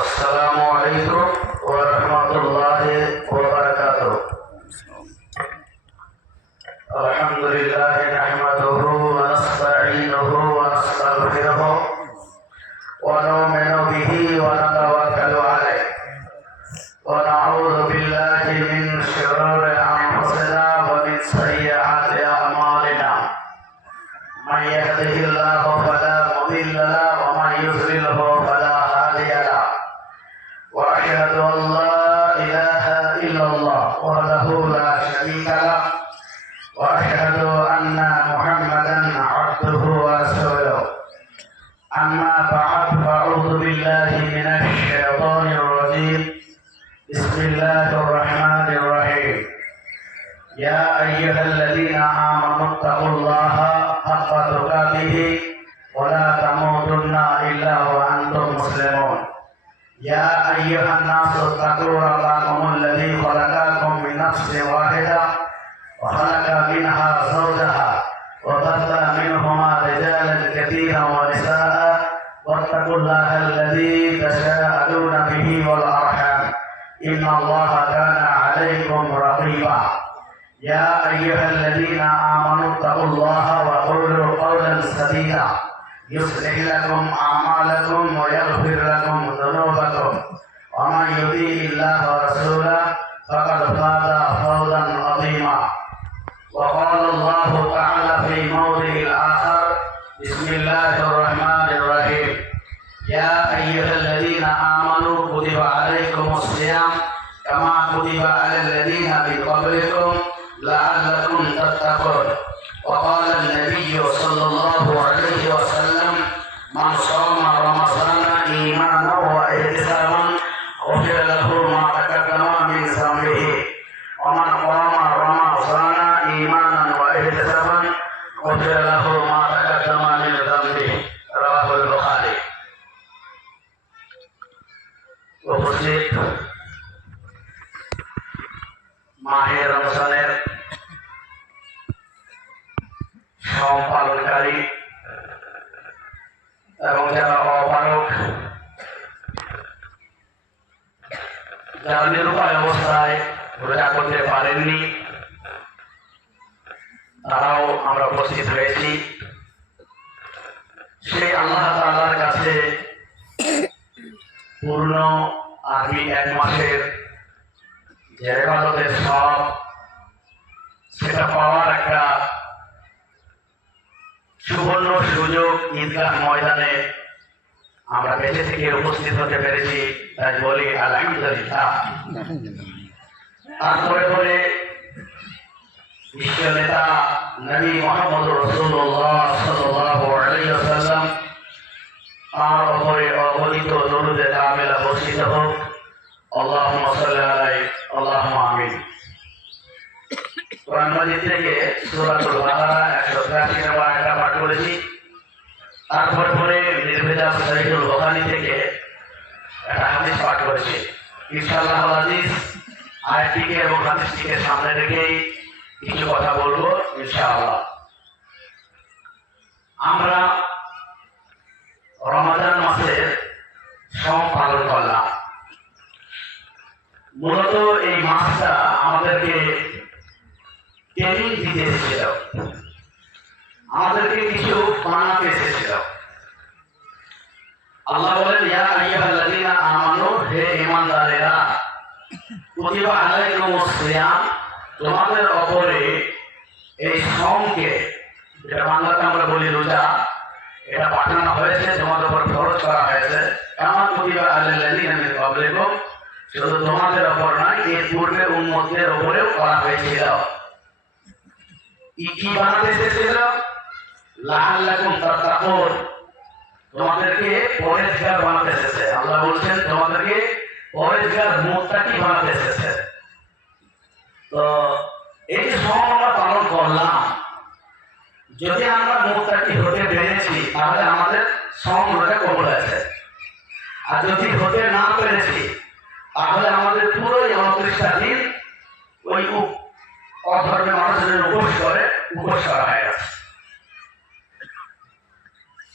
আসসালামু আলাইকুম। اله الا الله وحده لا شريك له واشهد يصلح لكم أعمالكم ويغفر لكم ذنوبكم ومن يطيع الله ورسوله فقد فاز فوزا عظيما وقال الله تعالى في موضع الآخر بسم الله الرحمن الرحيم يا أيها الذين آمنوا كتب عليكم الصيام كما كتب على الذين من قبلكم لعلكم تتقون রমজানের সম্পাদনকারী, এবং যারা অপারক যারা নিরুপায় অবস্থায় রোজা করতে পারেননি, তারাও আমরা উপস্থিত হয়েছি। সেই আল্লাহ তাআলার কাছে পূর্ণ আরবি এক মাসের যে সব সেটা পাওয়ার একটা সুবর্ণ সুযোগ ঈদগাহ ময়দানে আমরা বেঁচে থেকে উপস্থিত হতে পেরেছি, তাই বলি আলহামদুলিল্লাহ। তারপরে পরে বিশ্ব নেতা নবী মোহাম্মদ রসুল্লাহ সাল্লাহ তার ওপরে অবহিত দরুদে কামেলা বর্ষিত হোক। আল্লাহ সাল্লাহ আল্লাহ আমিন। কোরআন মাজিদ থেকে সূরাতুল বাকারা 183 নম্বর আয়াতটা পাঠ করেছি। তারপর পরে নির্ভেজাল সহিহুল বুখারী থেকে একটা হাদিস পাঠ করেছি। ইনশাআল্লাহ হাদিস আয়াতটিকে এবং হাদিসটিকে সামনে রেখেই কিছু কথা বলব, ইনশাআল্লাহ। আমরা রমাদান মাসের সম পালন করলাম। মূলত এই মাসটা আমাদেরকে ট্রেনিং দিতে এসেছিল আমাদেরকে কিছু বানাতে এসেছিল আল্লাহ বলেন, ইয়া আইয়ুহাল্লাযীনা আমানু, হে ঈমানদারেরা, কুতিবা আলাইকুমুস সিয়াম। তোমাদের উপরে এই শ্রমকে, যেটা বাংলাতে আমরা বলি রোজা, এটা পাঠানো হয়েছে, তোমাদের উপর খরচ করা হয়েছে। কেমন কুতিবা আলাইকুম মিন ক্বাবলিকুম, শুধু তোমাদের উপর নয়, এর পূর্বে উম্মতদের উপরেও করা হয়েছিল। তো এই যে আমরা পালন করলাম, যদি আমরা মুত্তাকি হতে পেরেছি, তাহলে আমাদের সম রোজা কবুল হয়েছে আর যদি হতে না পেরেছি, তাহলে আমাদের পুরো এই উনত্রিশটা দিন ওই উপ- অধর্মের মানুষদের উপোস করে উপোস করা হয়ে গেছে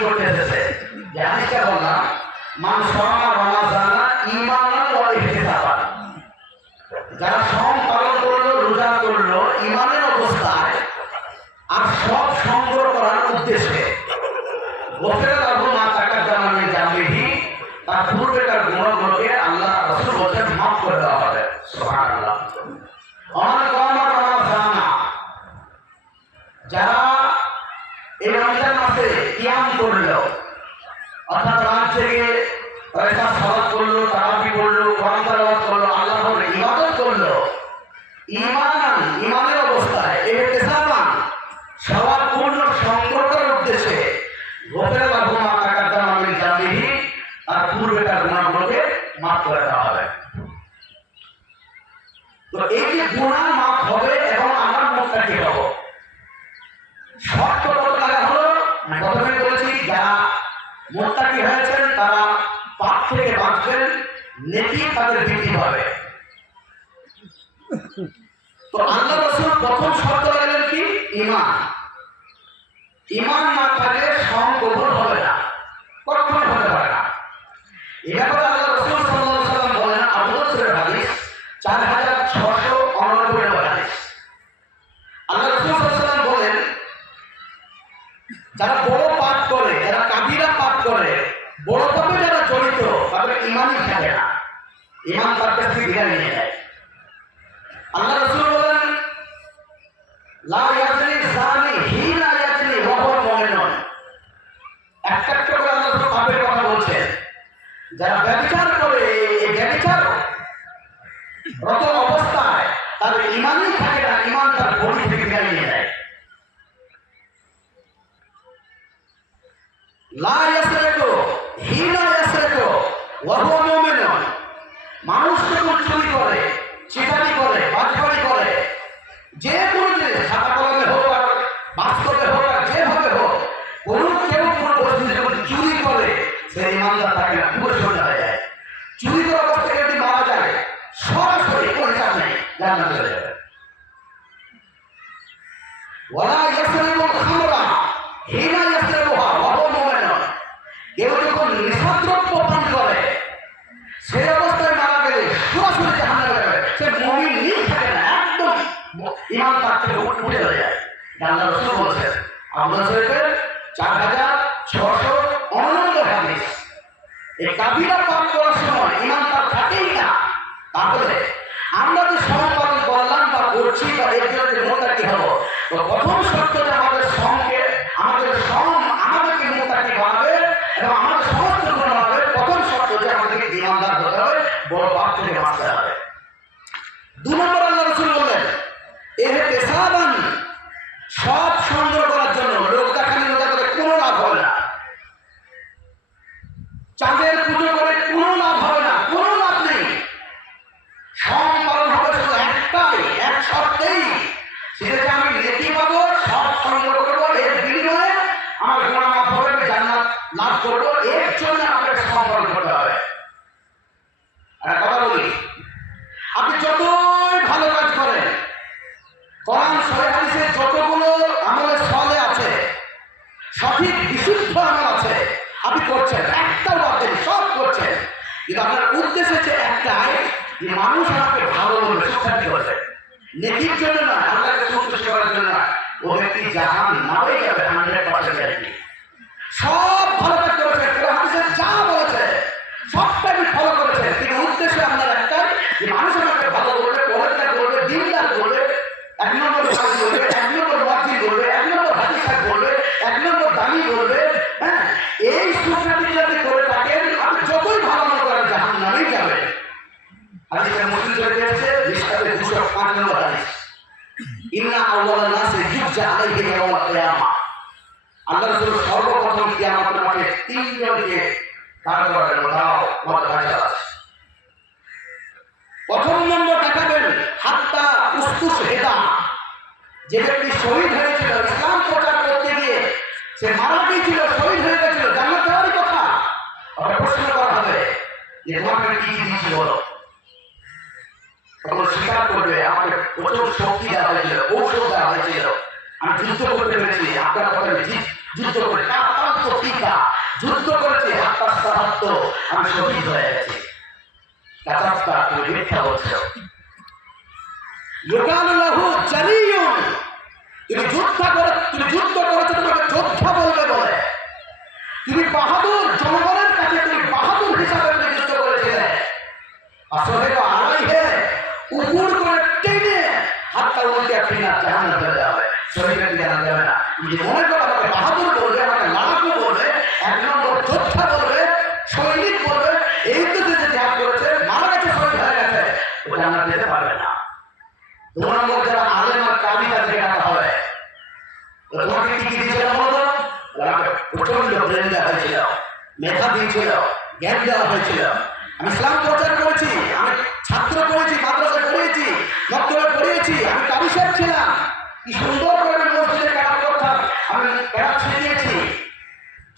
করতে এসেছে। যে হাদিসটা বললাম মান সম পালন করল রোজা করল ইমানের অবস্থায় আর সব সংগ্রহ করার উদ্দেশ্যে বছরে তার মা টাকা জানানি জানবিহি তার পূর্বেকার গুণগুলোকে আল্লাহ রসুল বলছেন মাফ করে দেওয়া হবে সুবহানাল্লাহ অনেক আমার আমার জানা যারা এই রমজান মাসে কিয়াম করল অর্থাৎ রাত থেকে পয়সা সলাৎ করল তারাবি করল কোরআন তেলাওয়াত করল আল্লাহর ইবাদত করল ঈমানান ঈমানের অবস্থায় ইহতিসাবান সবার পূর্ণ সংগ্রহের উদ্দেশ্যে গোপের বাবুমা টাকার দাম আমি জানিহি আর পূর্বেকার গুণাগুলোকে মাফ করে দেওয়া হবে তো এই যে গুণা মাফ হবে এবং আমার মুখটা কি হব শর্ত কত লাগা হলো না প্রথমে বলেছি যারা মোত্তাকি হয়েছেন তারা পাপ থেকে বাঁচবেন নেকি তাদের বৃদ্ধি হবে তো আল্লাহ রসুল প্রথম শর্ত লাগলেন কি? ইমান ইমান না থাকলে কবুল হবে না কখনো হতে পারে না। আল্লাহ রসুল সাল্লাম বলেন হাদিস চার হাজার ছশো অনানব্বই নম্বর হাদিস। আল্লাহ রসুল সাল্লাম বলেন, যারা Life. করে সে ইমানদার পুরো হয়ে যায়। চুরি অবস্থা যদি মারা যায়, সরাসরি হিসাব নেই, জান্নাত চলে যাবে। খামরা, হিনা কেউ যখন পান করে সেই অবস্থায় মারা গেলে সরাসরি জাহান্নামে যাবে। সে থাকে না, একদম ইমান তার থেকে উঠে হয়ে যায়। আল্লাহ রসুল বলছেন শরীফের চার হাজার এই কাবিরা করার সময় ইমান তার থাকেই না তাহলে আমরা যে সমপালন করলাম বা করছি বা এর জন্য যে মোতাকি হব তো প্রথম শর্ত যে আমাদের সঙ্গে আমাদের সম আমাদেরকে মোতাকি বানাবে এবং আমাদের সমস্ত গুণ বানাবে প্রথম শর্ত যে আমাদেরকে ইমানদার হতে হবে বড় পাপ থেকে বাঁচতে হবে দু নম্বর আল্লাহ রসুল বললেন এহে পেশাবান সব সংগ্রহ করার জন্য লোক দেখানি রোজা করে কোনো লাভ হবে না চাঁদের পুজো করে কোনো লাভ হবে না কোনো লাভ নেই সম পালন হবে শুধু একটাই এক শর্তেই সেটাকে আমি নেকি পাবো সব সংগ্রহ করব এর বিনিময়ে আমার গুণা মাফ হবে জান্নাত লাভ করব, এর জন্য আপনাকে সম করতে হবে। একটা কথা বলি। আপনি যতই ভালো কাজ করেন, কোরআন হাদিসে যতগুলো আমলের সলে আছে, সঠিক, বিশুদ্ধ আমল আছে, আপনি করছেন একটাও বাদ দেন সব করছেন। কিন্তু আপনার উদ্দেশ্য হচ্ছে একটাই যে মানুষ আমাকে ভালো বলবে করবে নেকির জন্য না, আল্লাহকে সন্তুষ্ট করার জন্য না। ও ব্যক্তি জাহান নামে যাবে সব ভালো কাজ করেছে কোরআন হাদিসে যা বলেছে সবটা আপনি ফলো করেছেন কিন্তু উদ্দেশ্য আপনার একটাই যে মানুষ আমাকে ভালো বলবে পরেরটা বলবে দিনদার বলবে এক নম্বর কাজ বলবে এক নম্বর ওয়াজি বলবে এক নম্বর হাদিসাক বলবে এক নম্বর দামি বলবে হ্যাঁ এই সুখ্যাতি যদি করে থাকেন আপনি যতই ভালো মনে করেন জাহান নামেই যাবে হাদিসটা মুসলিম শরীফে আছে লিস্টাতে দুশো পাঁচ সে মারা গিয়েছিল, শহীদ হয়ে গেছিল, জান্নাত যাওয়ারই কথা। ওটা প্রশ্ন করা যে তোমাকে কি বলো? তখন স্বীকার করবে, আমাকে প্রচুর শক্তি দেওয়া হয়েছিল, ঔষধ দেওয়া হয়েছিল। আমি যুদ্ধ করতে পেরেছি, আপনারা বলেন যুদ্ধ করে যুদ্ধ করেছি আমি শহীদ হয়ে গেছি। কাজাস্তা তুমি মিথ্যা লোকাল লাহু জানিও তুমি যুদ্ধ করে, তুমি যুদ্ধ করেছ তোমাকে যোদ্ধা বলবে বলে তুমি বাহাদুর জনগণের কাছে তুমি বাহাদুর হিসাবে তুমি যুদ্ধ করেছিলে আসলে তো আড়াই হে উপর করে টেনে হাতটা উল্টে আপনি না জাহান্ন চলে যাবে শরীরে জানা যাবে না তুমি যদি মনে করো আমাকে বাহাদুর বলবে আমাকে লাড়াকু বলবে এক নম্বর যোদ্ধা বলবে সৈনিক বলবে এই তো যে যে ত্যাগ করেছে মারা গেছে শহীদ হয়ে গেছে ও জানা যেতে পারবে না দু নম্বর যারা আলেম আর কাবি তাদেরকে ডাকা হবে তো তোমাকে কি কি দিয়েছিল বলো আমাকে প্রচণ্ড ব্রেন দেওয়া হয়েছিল মেধা দিয়েছিল আমি ইসলাম প্রচার করেছি, আমি ছাত্র করেছি, মাদ্রাসা পড়িয়েছি মক্তবে পড়িয়েছি, আমি কারি ছিলাম। কি সুন্দর করে মসজিদে ক্যারাম করতাম আমি ক্যারাম শিখিয়েছি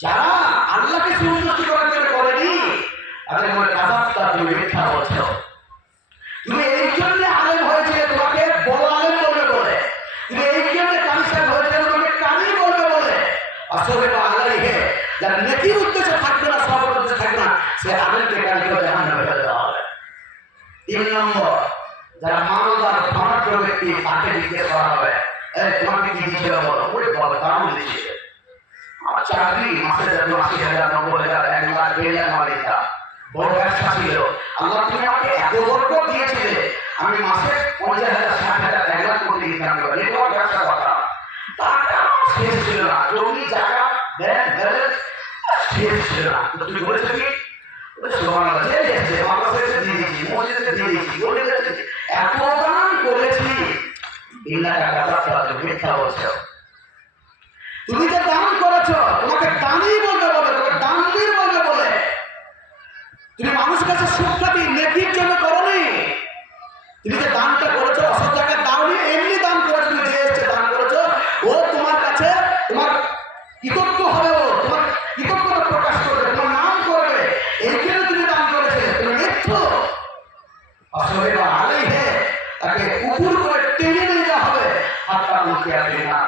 যারা আল্লাহকে সন্তুষ্টি করার জন্য করেনি তাদের মনে কাজাপ্তা তুমি মিথ্যা বলছো তুমি এই জন্য আলেম হয়েছিলে তোমাকে বড় আলেম বলবে বলে তুমি এই জন্য কানি সাহেব হয়েছিলে তোমাকে কানি বলবে বলে আসলে বা আলাই হে যারা নেকির উদ্দেশ্যে থাকবে না সব উদ্দেশ্যে থাকবে না সে আলেমকে কানি করে জাহান নামে ফেলে দেওয়া হবে তিন নম্বর যারা মানদার ব্যক্তি তাকে জিজ্ঞেস করা হবে তোমাকে কি দিয়েছিল বলো ওরে বলো কারণ দিয়েছিল আমার চাকরি মাসে যাবে আশি হাজার নব্বই হাজার, এক লাখ দেড় লাখ আমার ইনকাম বড় ব্যবসা ছিল। আল্লাহ তুমি আমাকে এত বর্গ দিয়েছিলে। আমি মাসে পঞ্চাশ হাজার, ষাট হাজার, এক লাখ কোটি ইনকাম এটা আমার ব্যবসা কথা। টাকা শেষ ছিল না। জমি, জায়গা, ব্যাংক, ব্যালেন্স শেষ ছিল না। তুমি বলেছ কি? এত দান করেছি তুমি যে দান করেছ, তোমাকে দানই বলবে বলে, তোমাকে দানবীর বলবে বলে। তুমি মানুষের কাছে সুখ্যাতি, নেকির জন্য করনি। তুমি যে দানটা করেছ অসৎ জায়গায় দাওনি এমনি দান করেছ তুমি যে এসছে দান করেছ ও তোমার কাছে তোমার কৃতজ্ঞ হবে ও তোমার কৃতজ্ঞতা প্রকাশ করবে তোমার নাম করবে এই জন্য তুমি দান করেছে তুমি মিথ্য আসলে বা আলাই হে তাকে উপর করে টেনে নিয়ে যাওয়া হবে হাতটা মুখে আসবে না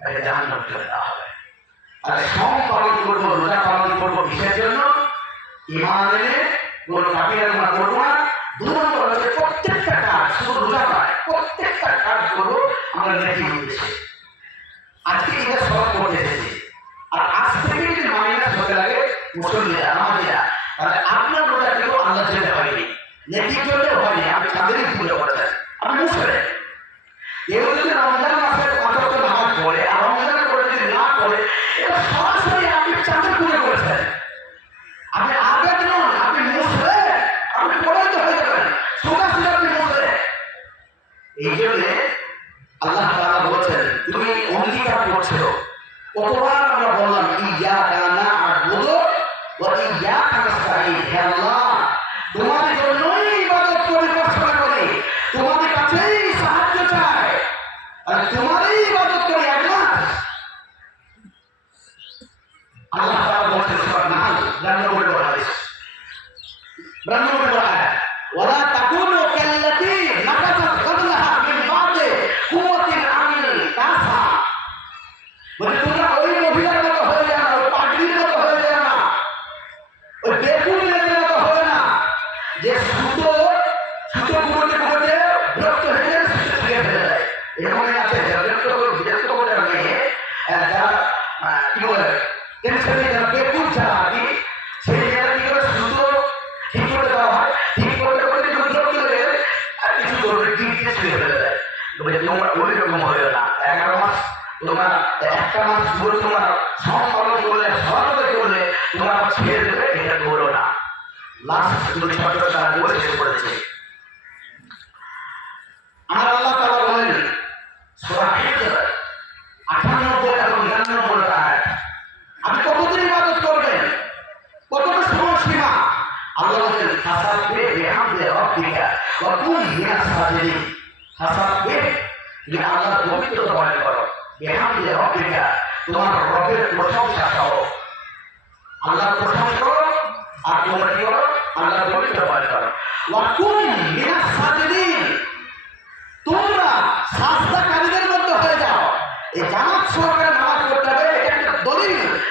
তাকে জাহান্নাম চলে দেওয়া হবে আর সম পালন করব রোজা পালন করব কিসের জন্য ইমান এনে কোনো কাপিরা আমরা করব না দু নম্বর হচ্ছে প্রত্যেকটা কাজ শুধু রোজা নয় প্রত্যেকটা কাজ করব, আমরা নেকি উদ্দেশ্যে আজকে এটা সব করতে এসেছি আর আজ থেকে যদি মাইনাস হতে লাগে মুসল্লিরা নামাজিরা তাহলে আপনার রোজা কেউ আল্লাহ জন্য হয়নি নেকির জন্য হয়নি আমি তাদেরই পুজো করেছেন আমি মুসলে কেউ যদি রমজান মাসে পাঁচত্ব নামাজ পড়ে আর রমজানের পরে যদি না পড়ে, এটা সরাসরি আপনি চাঁদের পুজো করেছেন আপনি আবেদ নন আপনি মুসলে আপনি পড়াইতে হয়ে যাবেন সোজা সোজা আপনি মুসলে এই জন্যে আল্লাহ তাআলা বলেছেন তুমি করছ কতবার আমরা বললাম ইয়া কানা আবুদু ওয়া ইয়া নাস্তাইন হে আল্লাহ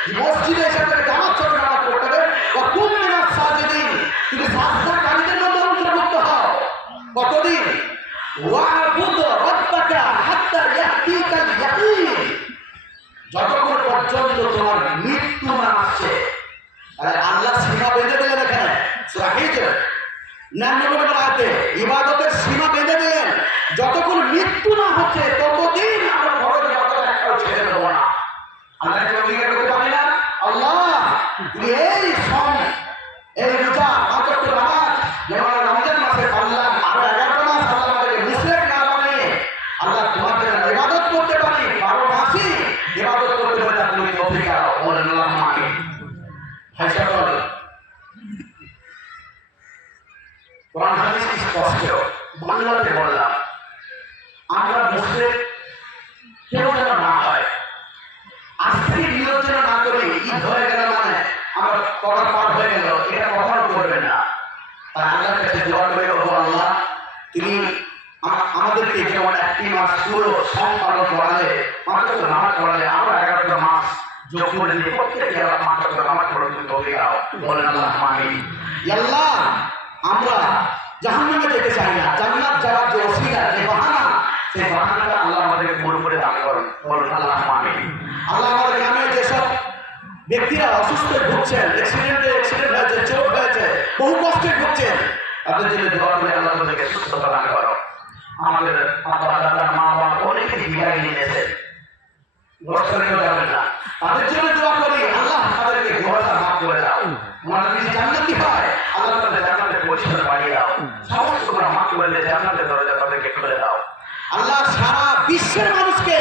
দলিল মসজিদে এসে আপনাকে জামাত সহকারে নামাজ পড়তে হবে ওয়াকুম মিনাস সাজিদিন তুমি সাজদাকারীদের মধ্যে অন্তর্ভুক্ত হও কতদিন ওয়াবুদ রাব্বাকা হাত্তা ইয়াতিকাল ইয়াকিন যতক্ষণ পর্যন্ত তোমার মৃত্যু না আসছে তাহলে আল্লাহ সীমা বেঁধে দিলেন এখানে সাহিজ নান্নবর আয়াতে ইবাদতের সীমা বেঁধে দিলেন যতক্ষণ মৃত্যু না হচ্ছে ততদিন আমরা ফরজ ইবাদত একটাও ছেড়ে দেবো না আমরা কি অঙ্গীকার করতে পারি না আল্লাহ তুমি এই সম এই রোজা পাঁচ ওয়াক্ত নামাজ যেমন রমজান মাসে পারলাম আরও এগারোটা মাস আল্লাহ আমাদেরকে মুসলিম না বানিয়ে আল্লাহ তোমাদের ইবাদত করতে পারি বারো মাসই ইবাদত করতে পারি তুমি তৌফিক দাও বলেন আল্লাহ আমিন ভাই সকল কোরআন হাদিস স্পষ্ট বাংলাতে বললাম আমরা মুসলিম কেউ যেন না হয় আজ থেকে নিয়োগ যেন না করি ঈদ হয়ে গেল মানে আমার করার পার হয়ে গেল এটা কখনো করবেন না তাই আল্লাহর কাছে দোয়া করে ও আল্লাহ তিনি আম- আমাদেরকে মাত্র এগারোটা মাস যোগ করে দিয়ে প্রত্যেকে আবার মাত্র নামাজ পড়ে তুমি তৌফিক দাও বলেন আল্লাহ আল্লাহ আমরা জাহান্নামে যেতে চাই না জান্নাত যাওয়ার যে ওসিলা যে বাহানা সেই বাহানাটা আল্লাহ আমাদেরকে পুরো করে দান করুন বলুন আল্লাহ আমিন। আল্লাহ আমাদের গ্রামে যেসব ব্যক্তিরা অসুস্থ ভুগছেন অ্যাক্সিডেন্টে অ্যাক্সিডেন্ট হয়েছে চোট হয়েছে বহু কষ্টে ভুগছেন তাদের জন্য দোয়া করে আল্লাহ তাদেরকে সুস্থতা দান করো। আমাদের অনেকে আল্লাহ সারা বিশ্বের মানুষকে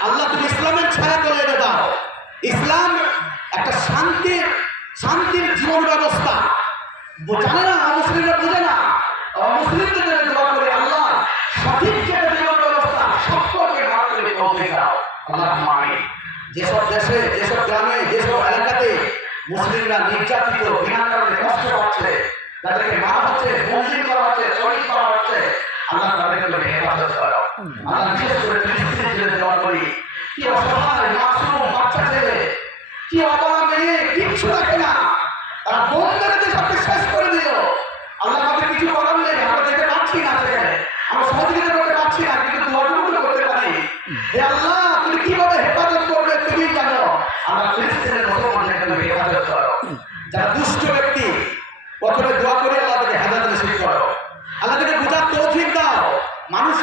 আল্লাহ ইসলামের ছায়া দাও। ইসলাম একটা শান্তির শান্তির জীবন ব্যবস্থা। জানে না মুসলিমরা বোঝে না মুসলিমদের জন্য দোয়া করে আল্লাহ সঠিক যেটা জীবন ব্যবস্থা সকলকে মারা তুমি তৌফিক দাও আল্লাহ আমিন যেসব দেশে যেসব গ্রামে যেসব এলাকাতে মুসলিমরা নির্যাতিত বিনা কারণে কষ্ট পাচ্ছে তাদেরকে মারা হচ্ছে বন্দি করা হচ্ছে শহীদ করা হচ্ছে আল্লাহ তাদেরকে হেফাজত করো আল্লাহ বিশেষ করে ফিলিস্তিনের জন্য দোয়া করি। কি অসহায় মাসুম বাচ্চা ছেলে কি অবলা মেয়ে কিচ্ছু রাখে না। তারা বোম মেরে সবকে শেষ করে দিল। আল্লাহ আমাদের কিছু করার নেই আমরা যেতে পারছি না সেখানে। আমরা সহযোগিতা করতে পারছি না কিন্তু দোয়াটুকুলো করতে পারি। হে আল্লাহ তুমি কীভাবে হেফাজত করবে তুমি জানো। আমরা ফিলিস্তিনের মুসলমানদেরকে তুমি হেফাজত করো। যারা দুষ্ট ব্যক্তি প্রথমে দোয়া করে আল্লাহ তাকে হেফাজত নসিব করো আল্লাহ তাকে বুঝার তৌফিক দাও মানুষ